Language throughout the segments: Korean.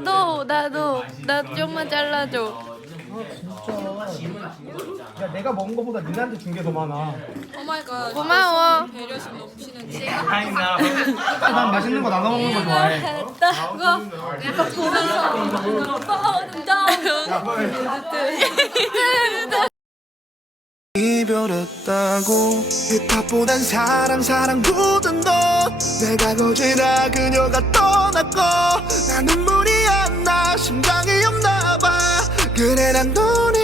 나도 나도 나 좀만 잘라줘. 야 내가 먹은 거보다 니네한테 준 게 더 많아. 오마이갓. 고마워. 배려심 넘치는 지 아니 나 난 맛있는 거 나눠 먹는 거 좋아해. 약간 보면서 이별했다고 힙합보단 사랑 사랑보단 너 내가 거지라 그녀가 떠났고 나 눈물이 안나 심장이 없나 봐. 그래 난 눈이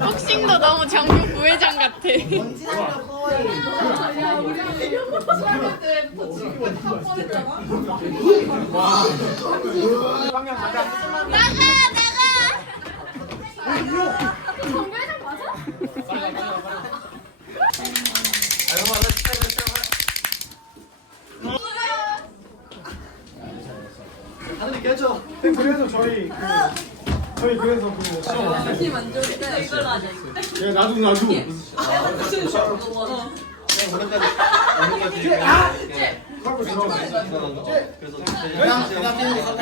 복싱도 너무 정규 부회장 같아. 하늘이 깨져 그래서 저희 그 저희 그래서 그 시험 왔어요 야 나도 나도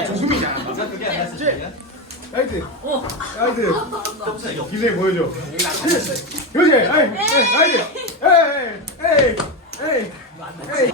조금이잖아 라 이트 라이트 기세 보여줘. 그렇지. 에이 에이 라이트 에이 에이 에이. 에이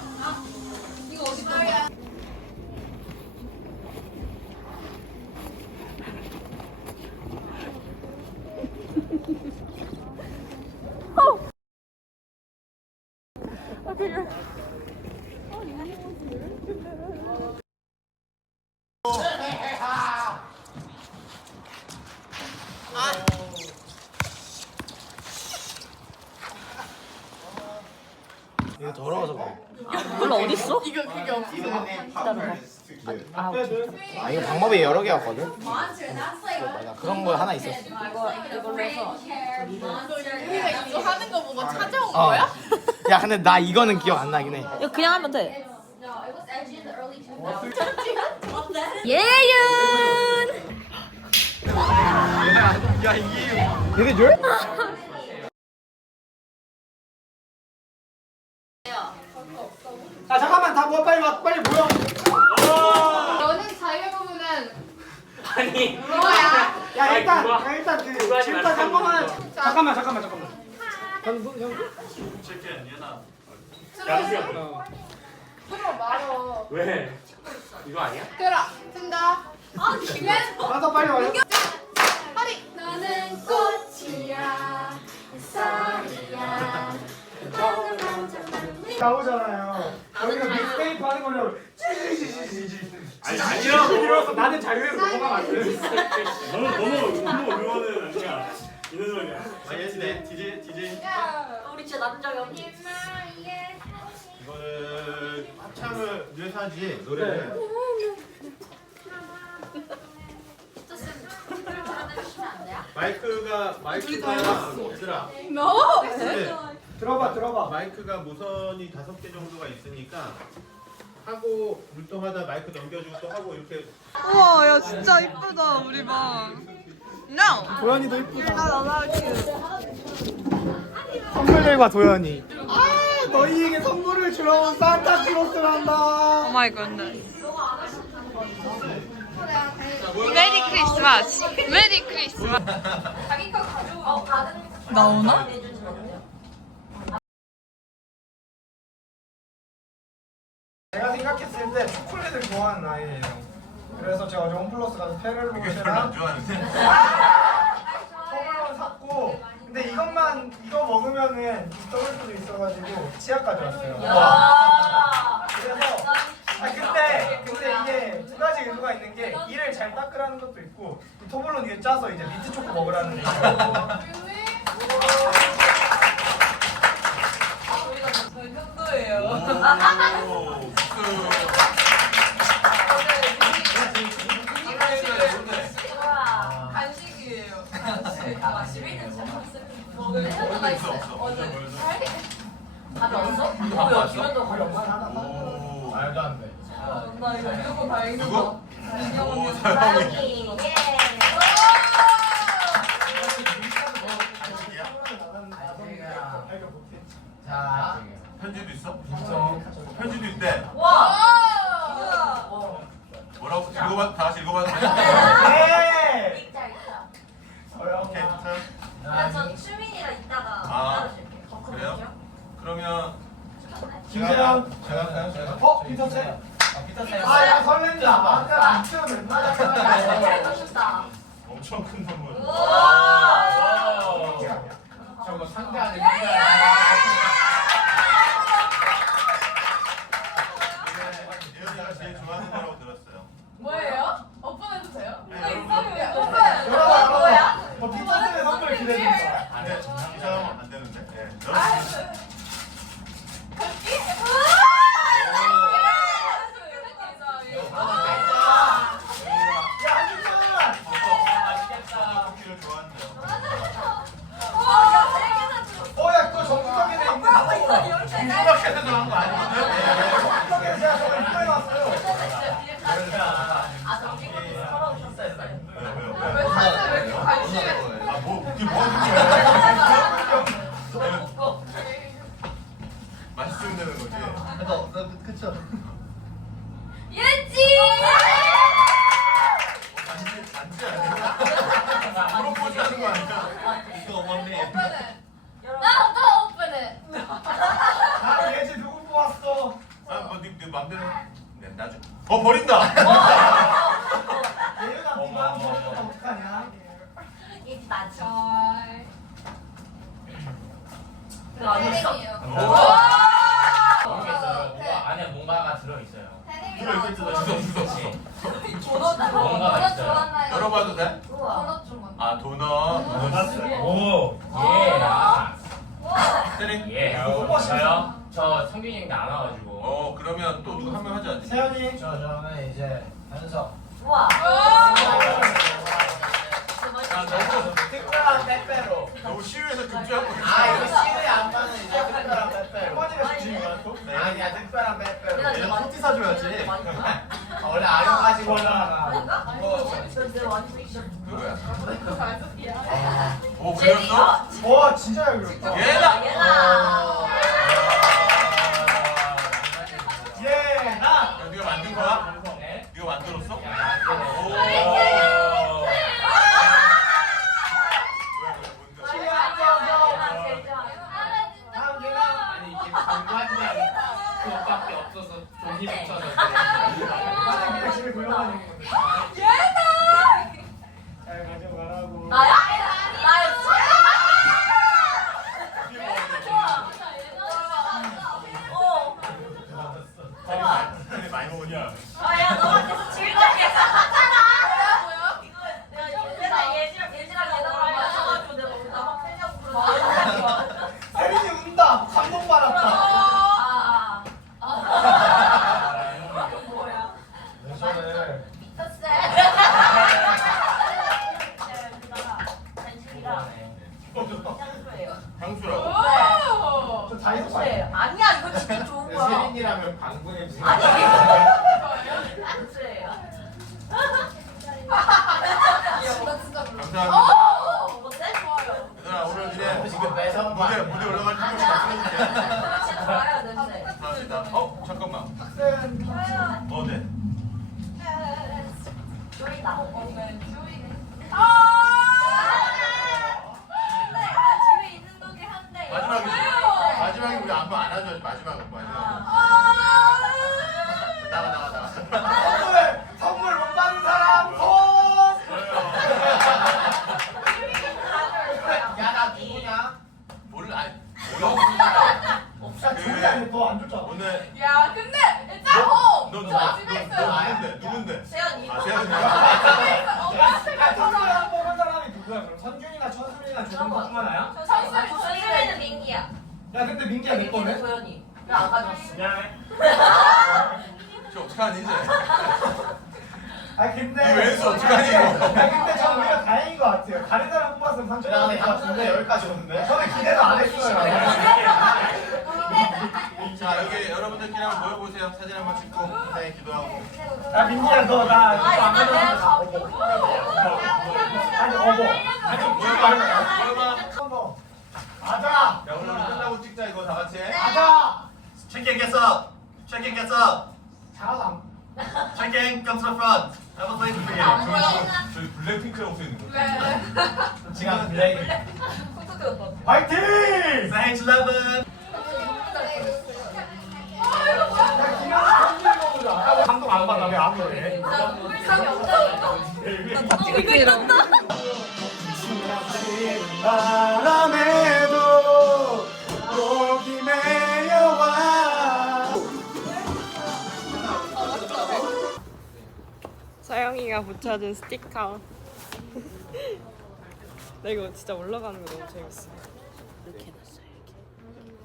이거 더러워서 그래 아 이거 방법이 여러 개였거든. 맞아 그런 거 하나 있었어. 우리가 이거 하는 거 보고 찾아온 어. 거야? 야 근데 나 이거는 기억 안 나긴 해. 이거 그냥 하면 돼. 예윤. 야 이게 얘네 줄? 아 잠깐만 다 모여 빨리 와 빨리 모여. 너는 자유 부분은 아니 뭐야? 야 일단 누가- 야 일단 그 하지 지금까지 한 말라고. 번만 잠깐만 잠깐만 잠깐만. 형 형. 양수야 어. 들어 말어. 왜? 이거 아니야? 들어 쓴다. 아 김혜수. 가서 빨리 와요. 허리. 너는 꽃이야. 쌀이야. 나오잖아요. 여기가 믹스테이프 하는 거냐고. 아니 아니라고. 이러서 나는 자유에서 넘어가면 안 돼. 너는 너무 너무 의원은 아니야. 이런 소리야. 알겠습니다. DJ DJ 우리 진짜 적이 없니? 이거는 합창을 위해서 하지 노래를. 마이크가 마이크가 없더라. 너? 근데 들어봐 들어봐. 마이크가 무선이 다섯 개 정도가 있으니까 하고 물동하다 마이크 넘겨주고 또 하고 이렇게 우와 야 진짜 이쁘다 우리 방. No. 도현이도 이쁘다. 선물들과 도현이. 아 너희에게 선물을 주러 온 산타클로스란다. Oh my goodness. 메리 크리스마스. 메리 크리스마스. 나오나? 때 초콜릿을 좋아하는 아이예요. 그래서 제가 어제 홈플러스 가서 페레로 별로 안 쉐랑 좋아하는데. 선물로 샀고 근데 이것만 이거 먹으면은 떠올 수도 있어가지고 치약 가져왔어요. 야. 그래서 아 근데 근데 이게 두 가지 의도가 있는 게 이를 잘 닦으라는 것도 있고 이 토블론 위에 짜서 이제 미트 초코 먹으라는 게 있고 오, 간식이에요. 간식. 아, 집에 있는 잘 먹을 해서가 없어 있어요. 없어. 어제 없어. 가져왔어? 갖고 뭐야, 왔어? 기면도 가져왔어? 오. 말도 안 돼. 나 이거 이거 다행이다. 누구? 오, 사랑해. 다행이. 예. 자, 편지도 있어? 편지도 있대. 와. 뭐라고 읽어봐 다 같이 읽어봐도 돼? 네. 읽자 읽자. 오케이. 자, 야, 전 추민이랑 이따가 아, 따라줄게. 어, 그래요? 그러면 김세영 제가 할까요? 제가? 어 아, 피터 쌤. 아 야 설렌다 아까 미치면 맨날 잘 넣는다. 엄청 큰 선물. 와. 저거 상대 안에 상대 안에. 예은 어떡하냐 예지 나지. 잘. 그거 아니었어? 태림이요. 모르겠어요. 뭐가 안에 뭔가가 들어있어요. 태림이랑 주워, 주워, 주워. 도넛 뭔가가 도넛 있어요. 좋아하나요? 열어봐도 돼? 우와. 도넛 좀 먹어. 아, 도넛. 오, 예. 아, 때린? 예. 저요? 저 성균이 형도 안 와가지고. 어, 그러면 또 누구 한명 하지 않지? 세연이 저, 저는 이제 현석. 우와. 아, 너무, 특별한 빼빼로. 너무 시위에서 급조하고 있어. 아, 이거 시내 안 가는 이제 특별한 빼빼로. 할머니가 주신 거야 또? 아니야, 특별한 빼빼로. 얘는 토티 사줘야지. 아, 원래 올라가. 아닌가? 저 내가 많이 보이시죠? 누구야? 야 오, 그렸어? 와 진짜 잘 그렸다 얘다! 얘나. Oh! 조이다. 마지막에 마지막에 우리 안무 안 하죠 마지막 마지막. 나가 나가 나가. 선물 선물 못 받은 사람 손. 야나 누구냐? 몰라 아니 몰라. 야 조이 아니 너안 줬잖아. 오늘 야 근데 일단 호! 너 저 누가 집에 너 있어요. 누군데 누군데? 세연이. 아 세연이야. 야 선물을 뽑은 사람이 누구야? 그럼 선균이나 천순이나 조금 저거. 중 하나야? 천순이 조연이는 민기야. 야 근데 민기야 내 민기는 거네. 조연이. 왜안 가져왔어? 미안해. 저 어떡하니 이제? 아 근데 이 왼수 어떡하니, 이거? 야 근데 전 오히려 다행인 것 같아요. 다른 사람 뽑았으면 상처 받을 것 같은데 여기까지 오는데. 저는 기대도 안 했어요. 자 여기 여러분들끼리 한번 모여보세요. 사진 한번 찍고 네 기도하고. 야 민기야 너나 아, 이거 안 가져왔어. 아니 어버. 아니 모여봐 모여봐. 야 오늘 끝나고 찍자 이거 다 같이. 맞아. Checking gets up. Checking gets up. 잘하다. Checking come to the front. Have a place for you. 저희 블랙핑크라고 써 있는 거예요. 네. 지금 블랙. 화이팅! Say to eleven. 야 기가 막히게 먹으자. 아, 감동 안 받아 왜안 그래? 일상이 없다니까. 바람에도 서영이가 붙여준 스티커. 나 이거 진짜 올라가는 거 너무 재밌어.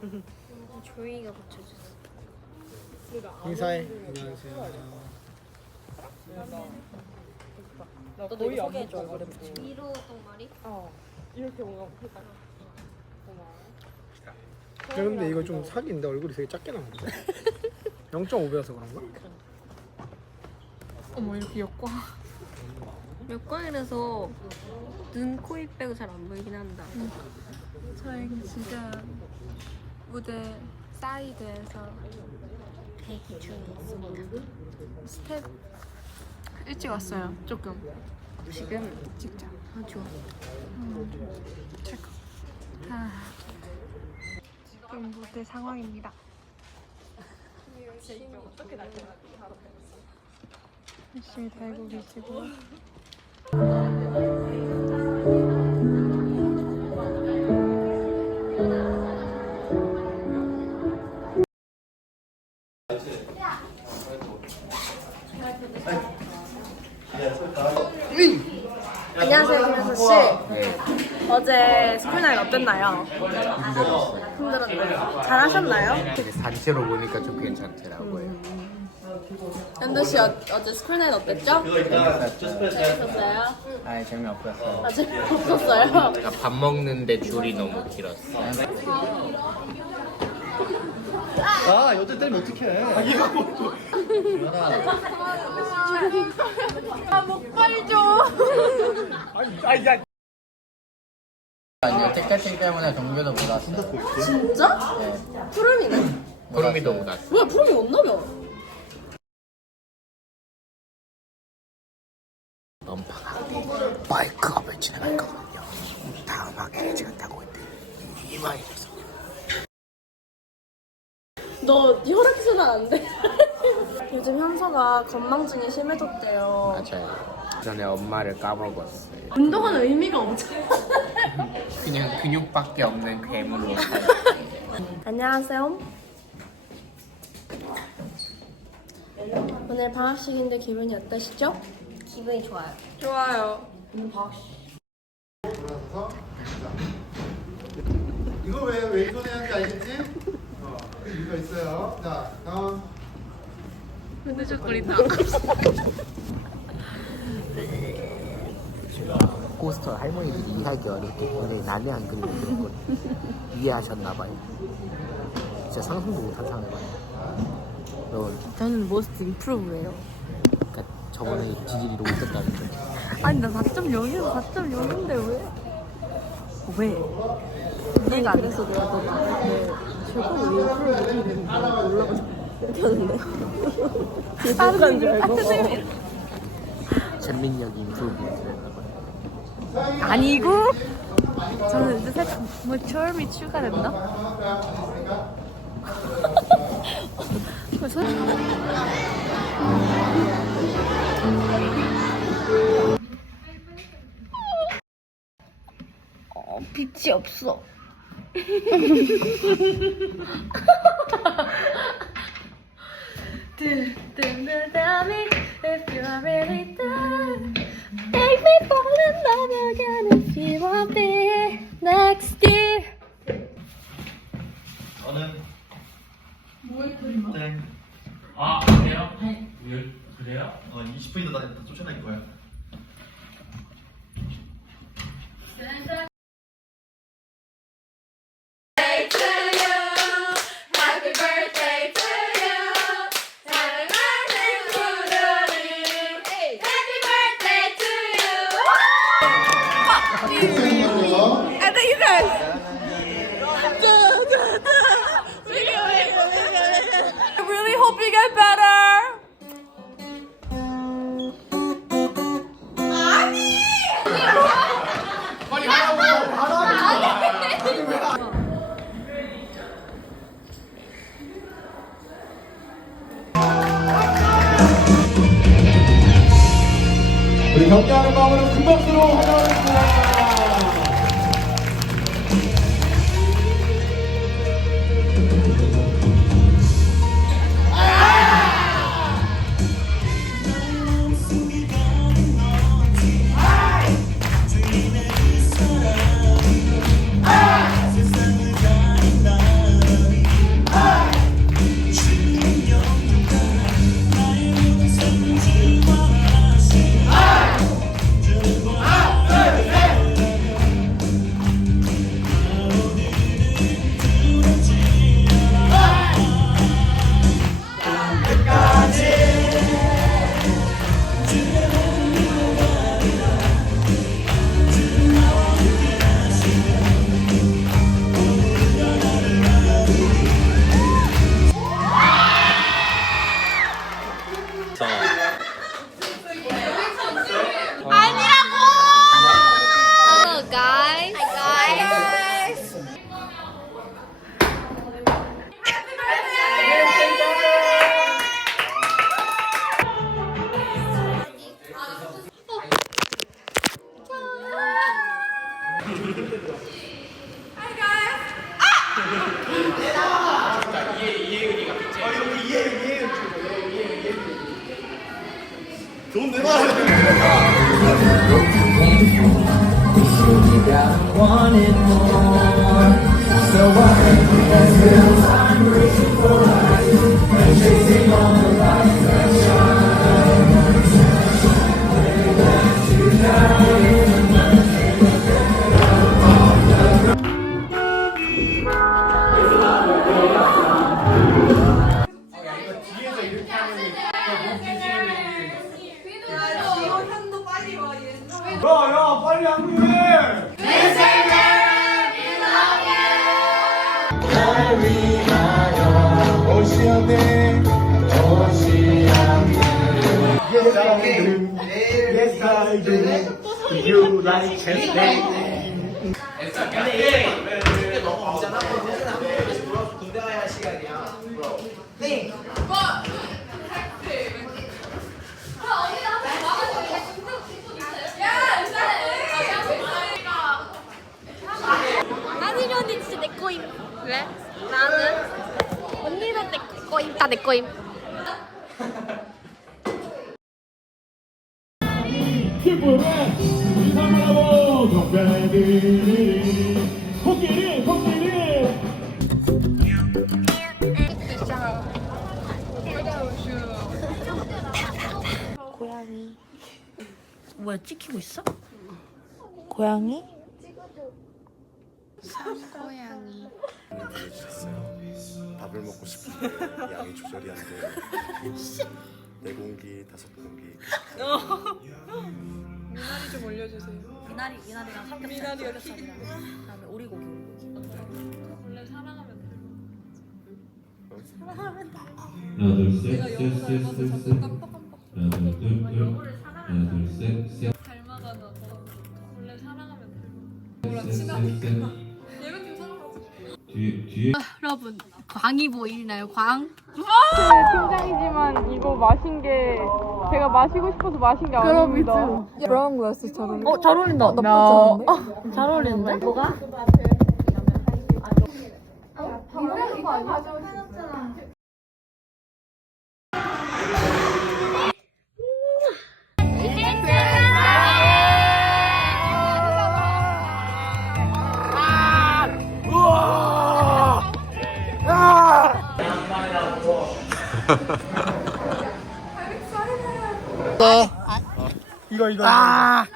조이가 붙여줬어. 인사해. 안녕하세요. 나 거의 안 붙여. 위로 동아리? 어. 이렇게 뭔가 해봐. 야 근데 이거 좀 사기인데 얼굴이 되게 작게 나오는데 0.5배여서 그런가? 어머 이렇게 엮고. 몇 광이라서 눈, 코, 입 빼고 잘 안 보이긴 한다. 저희는 진짜 무대 사이드에서 대기 중에 있습니다. 스텝 일찍 왔어요. 조금 지금 찍자. 아 좋아. 찰칵. 아, 지금 무대 상황입니다. 열심히 달고 계시고. 안녕하세요 김현수 씨. 어제 스쿨나잇 어땠나요? 힘들었나요? 잘하셨나요? 단체로 보니까 좀 괜찮더라고요. 현도 씨 어, 어제 스쿨 나잇 어땠죠? 재밌었어요? 아 재미없었어. 아 재밌었어요? 그러니까 밥 먹는데 줄이 너무 길었어. 아 여자 때리면 어떡해 아 이거 아 목발 좀. 아니 야 아니요 택배팅 때문에 동료도 못 왔어. 진짜? 푸름이네. 구름이도 못 왔어. 뭐야 푸름이 온다며? 바이크업을 진행할 거거든요. 다음 학기에 제가 타고 있대. 이마이에서. 너네 허락해서는 안 돼. 요즘 현서가 건망증이 심해졌대요. 맞아요. 전에 엄마를 까먹었어요. 운동하는 의미가 없잖아. 그냥 근육밖에 없는 괴물로. 안녕하세요. 오늘 방학식인데 기분이 어떠시죠? 기분이 좋아요. 좋아요. 이거 왜 왼손에 하는지 알겠지? 어, 그 이유가 있어요 자 다음 흔들적거린다. 고스터 할머니들이 이해하기 어릴 때 굉장히 난해한 그림을. 이해하셨나봐요. 진짜 상상도 못한 상해봐요. 너 저는 모스트 임프로브예요. 저번에 지질이로 거. 아니 나 4.0이어서 4.0인데 왜? 왜? 이해가 안 돼서 내가 너 나한테 저거 왜 프로 이렇게 되는지 몰라고 이렇게 하는데 다른 줄 알고 전민력 인프루먼트 아니고 저는 이제 살짝 뭐 처음이 추가됐나? 그래서 in love again if you want me next year. 저는 땡. 아 그래요? 왜 그래요? 어 20분이다 나 쫓아다닐 거야. 上来 싶은데 양이 조절이 안 돼. 네 공기, 다섯 공기. 미나리 좀 올려주세요. 미나리 미나리랑 삼겹살. 삼겹살이랑 그다음에 오리고기 오리고기. 원래 사랑하면 돼. 하나 둘셋셋셋셋셋 하나 둘둘둘 하나 둘셋셋 닮아가 나. 원래 사랑하면 돼. 뭐라 친하게. 셋 뒤에 뒤에 여러분 광이 보이나요? 광? 팀장이지만 이거 마신 게 제가 마시고 싶어서 마신 게 아닙니다. 브라운 글라스 잘 어울려. 어, 잘 어울린다. 나쁘지 잘 어울리는데? 뭐가? 이거 이거. 아,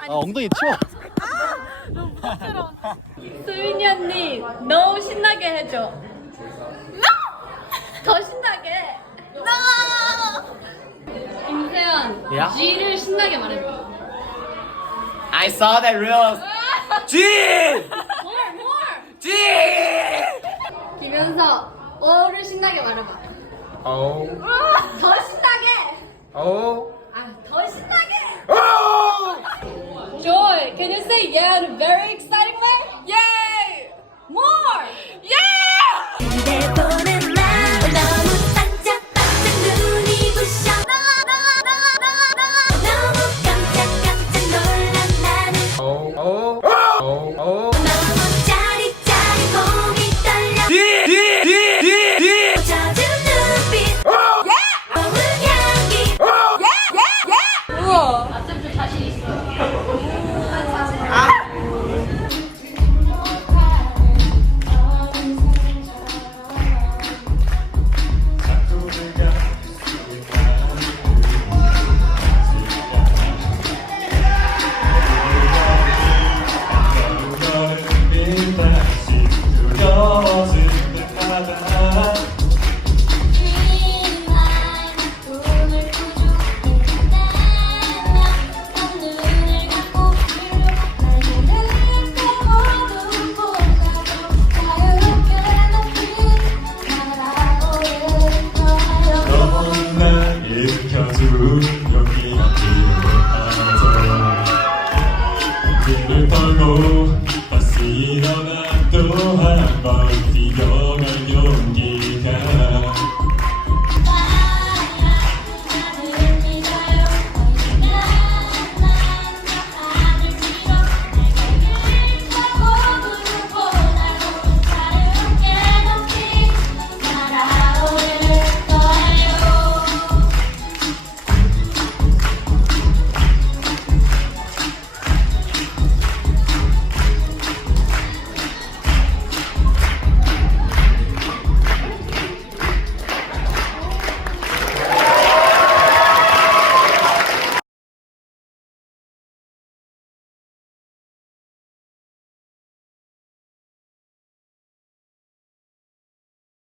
엉덩이 치워. 수민이 언니 너무 신나게 해줘. 더 신나게. 임세연 야? G를 신나게 말해줘. I saw that reels. G! More, more. G! 김현서 O를 신나게 말해봐. 오. 더 신나게. 오. 아, 더 신나게. 오! Joy, can you say yeah in a very exciting way? Yay! More! Yeah!